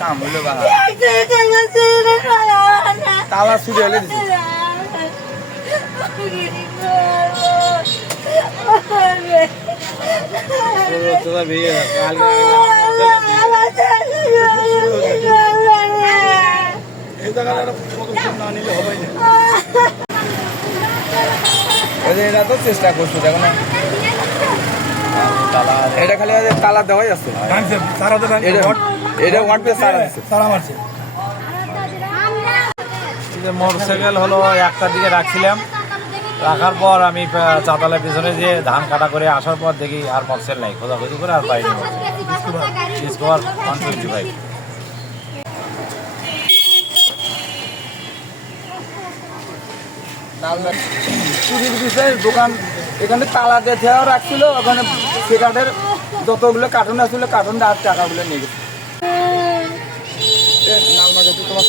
কাম হইল বাহা। তালা ছুটে এলে দিছে। তোরা ভেঙে এটা তো চেষ্টা করছ দেখো না। এটা খালি তালা দেওয়াই আছে। এটা এটা ওয়ান পেজ তালা মারছে। মোটরসাইকেল হলো একটার দিকে রাখছিলাম। রাখার পর আমি চাতালের পিছনে যে ধান কাটা করে আসার পর দেখি আর মোটরসাইকেল নাই। খোঁজাখুঁজি করে আর পাইনি ডিসকভার ওয়ান টোয়েন্টি ফাইভ চুরির বিষয়ে দোকান এখানে তালা দিয়ে রাখছিল ওখানে সিগারেটের যতগুলো কার্টুন আসছিল কার্টুন আর টাকাগুলো নিয়ে গেছে। তোমার